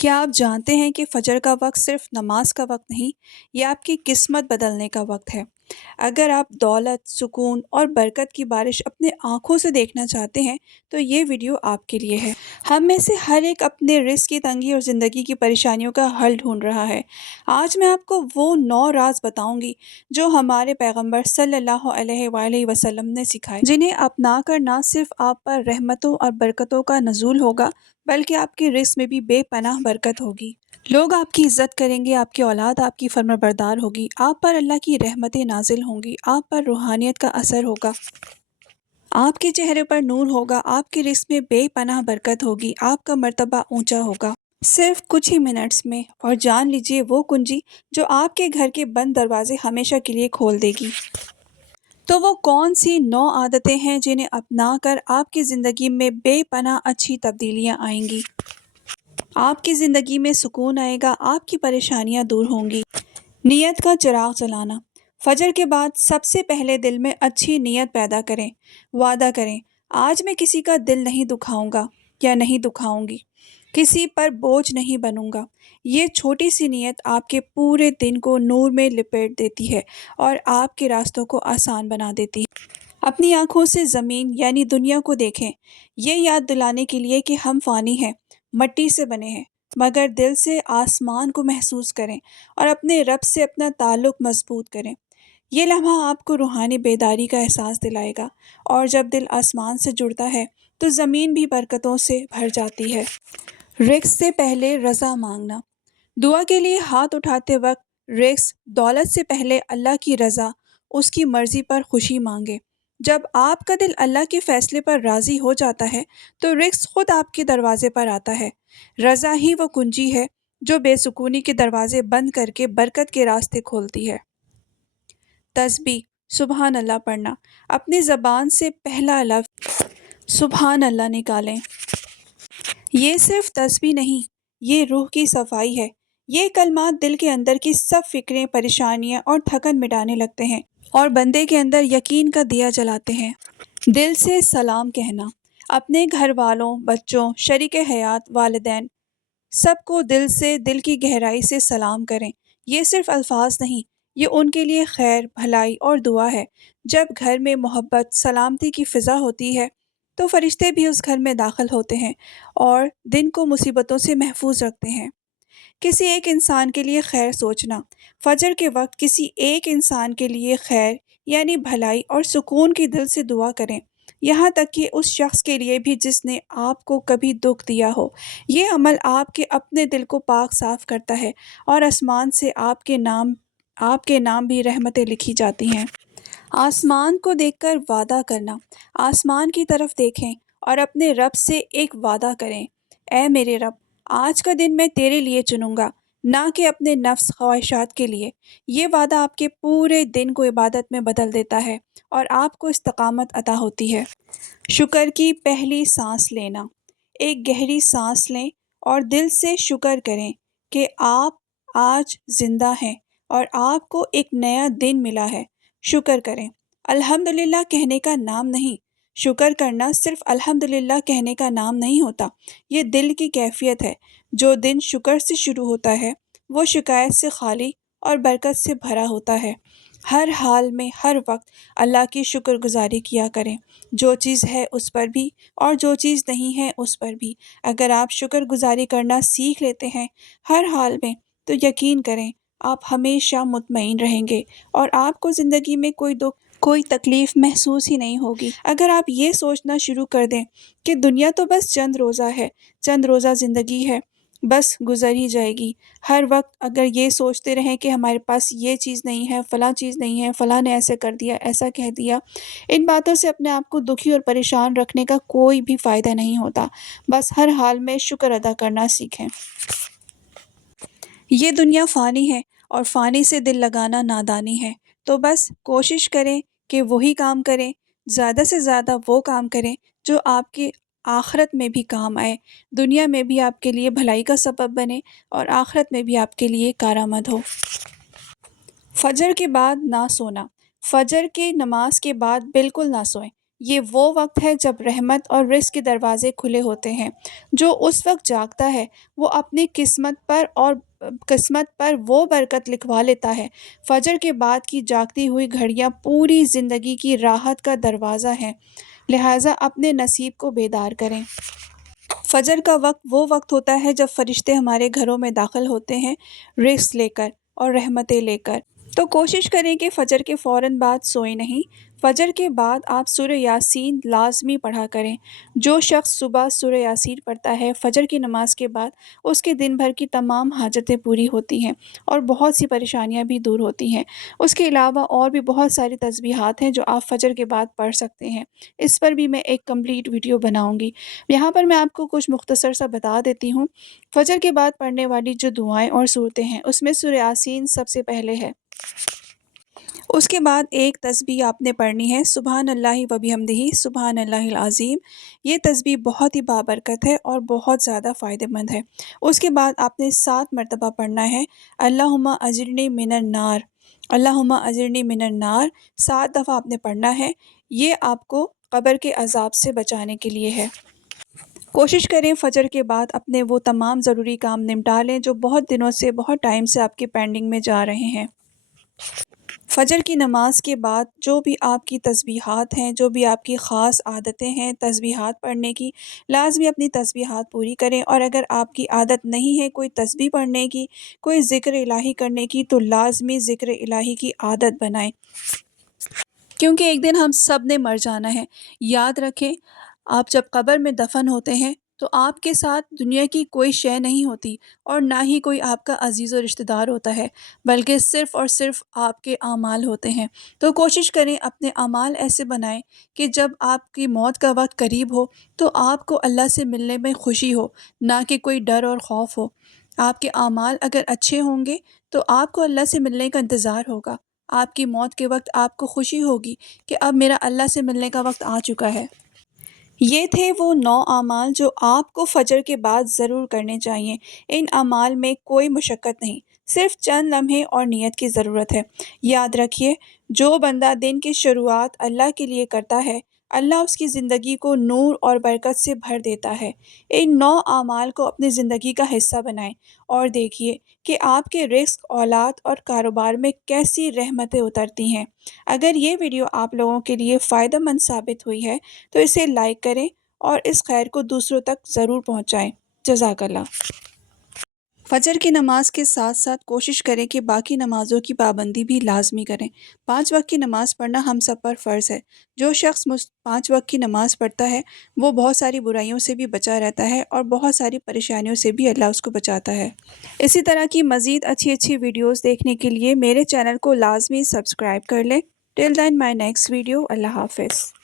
क्या आप जानते हैं कि फजर का वक्त सिर्फ नमाज का वक्त नहीं, ये आपकी किस्मत बदलने का वक्त है। अगर आप दौलत, सुकून और बरकत की बारिश अपने आंखों से देखना चाहते हैं, तो ये वीडियो आपके लिए है। हम में से हर एक अपने रिस्क की तंगी और ज़िंदगी की परेशानियों का हल ढूंढ रहा है। आज मैं आपको वो 9 राज बताऊंगी जो हमारे पैगंबर सल्लल्लाहु अलैहि वसल्लम ने सिखाए, जिन्हें अपना कर ना सिर्फ आप पर रहमतों और बरकतों का नजूल होगा, बल्कि आपके रिस्क में भी बेपनाह बरकत होगी। लोग आपकी इज्जत करेंगे, आपकी औलाद आपकी फर्माबरदार होगी, आप पर अल्लाह की रहमतें नाजिल होंगी, आप पर रूहानियत का असर होगा, आपके चेहरे पर नूर होगा, आपके रिस्क में बेपनाह बरकत होगी, आपका मर्तबा ऊंचा होगा। सिर्फ कुछ ही मिनट्स में, और जान लीजिए वो कुंजी जो आपके घर के बंद दरवाजे हमेशा के लिए खोल देगी। तो वो कौन सी 9 आदतें हैं जिन्हें अपना कर आपकी ज़िंदगी में बेपनाह अच्छी तब्दीलियां आएंगी। आपकी ज़िंदगी में सुकून आएगा, आपकी परेशानियां दूर होंगी। नियत का चिराग जलाना। फजर के बाद सबसे पहले दिल में अच्छी नियत पैदा करें। वादा करें, आज मैं किसी का दिल नहीं दुखाऊंगा या नहीं दुखाऊंगी, किसी पर बोझ नहीं बनूंगा। ये छोटी सी नियत आपके पूरे दिन को नूर में लिपेट देती है और आपके रास्तों को आसान बना देती है। अपनी आंखों से ज़मीन यानी दुनिया को देखें, ये याद दिलाने के लिए कि हम फ़ानी हैं, मट्टी से बने हैं, मगर दिल से आसमान को महसूस करें और अपने रब से अपना ताल्लुक़ मजबूत करें। ये लम्हा आपको रूहानी बेदारी का एहसास दिलाएगा, और जब दिल आसमान से जुड़ता है तो ज़मीन भी बरकतों से भर जाती है। रिस्क से पहले रज़ा मांगना। दुआ के लिए हाथ उठाते वक्त रिस्क, दौलत से पहले अल्लाह की रज़ा, उसकी मर्ज़ी पर खुशी मांगे। जब आपका दिल अल्लाह के फ़ैसले पर राज़ी हो जाता है तो रिस्क खुद आपके दरवाज़े पर आता है। रज़ा ही वो कुंजी है जो बेसुकूनी के दरवाजे बंद करके बरकत के रास्ते खोलती है। तस्बीह, सुबहान अल्लाह पढ़ना। अपनी ज़बान से पहला लफ्ज़ सुबहान अल्लाह निकालें। ये सिर्फ तस्बीह नहीं, ये रूह की सफाई है। ये कलमात दिल के अंदर की सब फिक्रें, परेशानियां और थकन मिटाने लगते हैं और बंदे के अंदर यकीन का दिया जलाते हैं। दिल से सलाम कहना। अपने घर वालों, बच्चों, शरीक हयात, वालिदैन, सबको दिल से, दिल की गहराई से सलाम करें। ये सिर्फ अल्फाज नहीं, ये उनके लिए खैर, भलाई और दुआ है। जब घर में मोहब्बत, सलामती की फ़िज़ा होती है तो फरिश्ते भी उस घर में दाखिल होते हैं और दिन को मुसीबतों से महफूज रखते हैं। किसी एक इंसान के लिए खैर सोचना। फजर के वक्त किसी एक इंसान के लिए खैर यानी भलाई और सुकून की दिल से दुआ करें, यहाँ तक कि उस शख्स के लिए भी जिसने आपको कभी दुख दिया हो। ये अमल आपके अपने दिल को पाक साफ करता है और आसमान से आपके नाम भी रहमतें लिखी जाती हैं। आसमान को देखकर वादा करना। आसमान की तरफ देखें और अपने रब से एक वादा करें, ऐ मेरे रब, आज का दिन मैं तेरे लिए चुनूंगा, ना कि अपने नफ्स ख्वाहिशात के लिए। ये वादा आपके पूरे दिन को इबादत में बदल देता है और आपको इस्तकामत अता होती है। शुक्र की पहली सांस लेना। एक गहरी सांस लें और दिल से शुक्र करें कि आप आज जिंदा हैं और आपको एक नया दिन मिला है। शुक्र करें। अल्हम्दुलिल्लाह कहने का नाम नहीं, शुक्र करना सिर्फ अल्हम्दुलिल्लाह कहने का नाम नहीं होता। ये दिल की कैफियत है। जो दिन शुक्र से शुरू होता है वो शिकायत से खाली और बरकत से भरा होता है। हर हाल में, हर वक्त अल्लाह की शुक्रगुजारी किया करें, जो चीज़ है उस पर भी और जो चीज़ नहीं है उस पर भी। अगर आप शुक्रगुजारी करना सीख लेते हैं हर हाल में, तो यकीन करें आप हमेशा मुतमईन रहेंगे और आपको ज़िंदगी में कोई दुख, कोई तकलीफ़ महसूस ही नहीं होगी। अगर आप ये सोचना शुरू कर दें कि दुनिया तो बस चंद रोज़ा है, चंद रोज़ा ज़िंदगी है, बस गुज़र ही जाएगी। हर वक्त अगर ये सोचते रहें कि हमारे पास ये चीज़ नहीं है, फ़लाँ चीज़ नहीं है, फ़लाँ ने ऐसे कर दिया, ऐसा कह दिया, इन बातों से अपने आप को दुखी और परेशान रखने का कोई भी फ़ायदा नहीं होता। बस हर हाल में शुक्र अदा करना सीखें। ये दुनिया फ़ानी है और फ़ानी से दिल लगाना नादानी है। तो बस कोशिश करें कि वही काम करें, ज़्यादा से ज़्यादा वो काम करें जो आपकी आखिरत में भी काम आए, दुनिया में भी आपके लिए भलाई का सबब बने और आखिरत में भी आपके लिए कारआमद हो। फजर के बाद ना सोना। फजर के नमाज के बाद बिल्कुल ना सोएं। یہ وہ وقت ہے جب رحمت اور رزق کے دروازے کھلے ہوتے ہیں۔ جو اس وقت جاگتا ہے وہ اپنی قسمت پر وہ برکت لکھوا لیتا ہے۔ فجر کے بعد کی جاگتی ہوئی گھڑیاں پوری زندگی کی راحت کا دروازہ ہیں، لہٰذا اپنے نصیب کو بیدار کریں۔ فجر کا وقت وہ وقت ہوتا ہے جب فرشتے ہمارے گھروں میں داخل ہوتے ہیں رزق لے کر اور رحمتیں لے کر۔ تو کوشش کریں کہ فجر کے فوراً بعد سوئیں نہیں۔ فجر کے بعد آپ سورہ یاسین لازمی پڑھا کریں۔ جو شخص صبح سورہ یاسین پڑھتا ہے فجر کی نماز کے بعد، اس کے دن بھر کی تمام حاجتیں پوری ہوتی ہیں اور بہت سی پریشانیاں بھی دور ہوتی ہیں۔ اس کے علاوہ اور بھی بہت ساری تسبیحات ہیں جو آپ فجر کے بعد پڑھ سکتے ہیں۔ اس پر بھی میں ایک کمپلیٹ ویڈیو بناؤں گی۔ یہاں پر میں آپ کو کچھ مختصر سا بتا دیتی ہوں۔ فجر کے بعد پڑھنے والی جو دعائیں اور صورتیں ہیں اس میں سورہ یاسین سب سے پہلے ہے۔ اس کے بعد ایک تسبیح آپ نے پڑھنی ہے، سبحان اللہ و بحمدہ سبحان اللہ العظیم۔ یہ تسبیح بہت ہی بابرکت ہے اور بہت زیادہ فائدہ مند ہے۔ اس کے بعد آپ نے 7 مرتبہ پڑھنا ہے، اللہم اجرنی من النار، اللہم اجرنی من النار۔ 7 دفعہ آپ نے پڑھنا ہے۔ یہ آپ کو قبر کے عذاب سے بچانے کے لیے ہے۔ کوشش کریں فجر کے بعد اپنے وہ تمام ضروری کام نمٹا لیں جو بہت دنوں سے، بہت ٹائم سے آپ کے پینڈنگ میں جا رہے ہیں۔ فجر کی نماز کے بعد جو بھی آپ کی تسبیحات ہیں، جو بھی آپ کی خاص عادتیں ہیں تسبیحات پڑھنے کی، لازمی اپنی تسبیحات پوری کریں۔ اور اگر آپ کی عادت نہیں ہے کوئی تسبیح پڑھنے کی، کوئی ذکر الہی کرنے کی، تو لازمی ذکر الہی کی عادت بنائیں، کیونکہ ایک دن ہم سب نے مر جانا ہے۔ یاد رکھیں، آپ جب قبر میں دفن ہوتے ہیں تو آپ کے ساتھ دنیا کی کوئی شے نہیں ہوتی اور نہ ہی کوئی آپ کا عزیز و رشتہ دار ہوتا ہے، بلکہ صرف اور صرف آپ کے اعمال ہوتے ہیں۔ تو کوشش کریں اپنے اعمال ایسے بنائیں کہ جب آپ کی موت کا وقت قریب ہو تو آپ کو اللہ سے ملنے میں خوشی ہو، نہ کہ کوئی ڈر اور خوف ہو۔ آپ کے اعمال اگر اچھے ہوں گے تو آپ کو اللہ سے ملنے کا انتظار ہوگا۔ آپ کی موت کے وقت آپ کو خوشی ہوگی کہ اب میرا اللہ سے ملنے کا وقت آ چکا ہے۔ یہ تھے وہ 9 اعمال جو آپ کو فجر کے بعد ضرور کرنے چاہیے۔ ان اعمال میں کوئی مشقت نہیں، صرف چند لمحے اور نیت کی ضرورت ہے۔ یاد رکھیے، جو بندہ دن کی شروعات اللہ کے لیے کرتا ہے، اللہ اس کی زندگی کو نور اور برکت سے بھر دیتا ہے۔ ان 9 اعمال کو اپنی زندگی کا حصہ بنائیں اور دیکھیے کہ آپ کے رزق، اولاد اور کاروبار میں کیسی رحمتیں اترتی ہیں۔ اگر یہ ویڈیو آپ لوگوں کے لیے فائدہ مند ثابت ہوئی ہے تو اسے لائک کریں اور اس خیر کو دوسروں تک ضرور پہنچائیں۔ جزاک اللہ۔ فجر کی نماز کے ساتھ ساتھ کوشش کریں کہ باقی نمازوں کی پابندی بھی لازمی کریں۔ 5 وقت کی نماز پڑھنا ہم سب پر فرض ہے۔ جو شخص 5 وقت کی نماز پڑھتا ہے وہ بہت ساری برائیوں سے بھی بچا رہتا ہے اور بہت ساری پریشانیوں سے بھی اللہ اس کو بچاتا ہے۔ اسی طرح کی مزید اچھی ویڈیوز دیکھنے کے لیے میرے چینل کو لازمی سبسکرائب کر لیں۔ ٹل دین مائی نیکسٹ ویڈیو۔ اللہ حافظ۔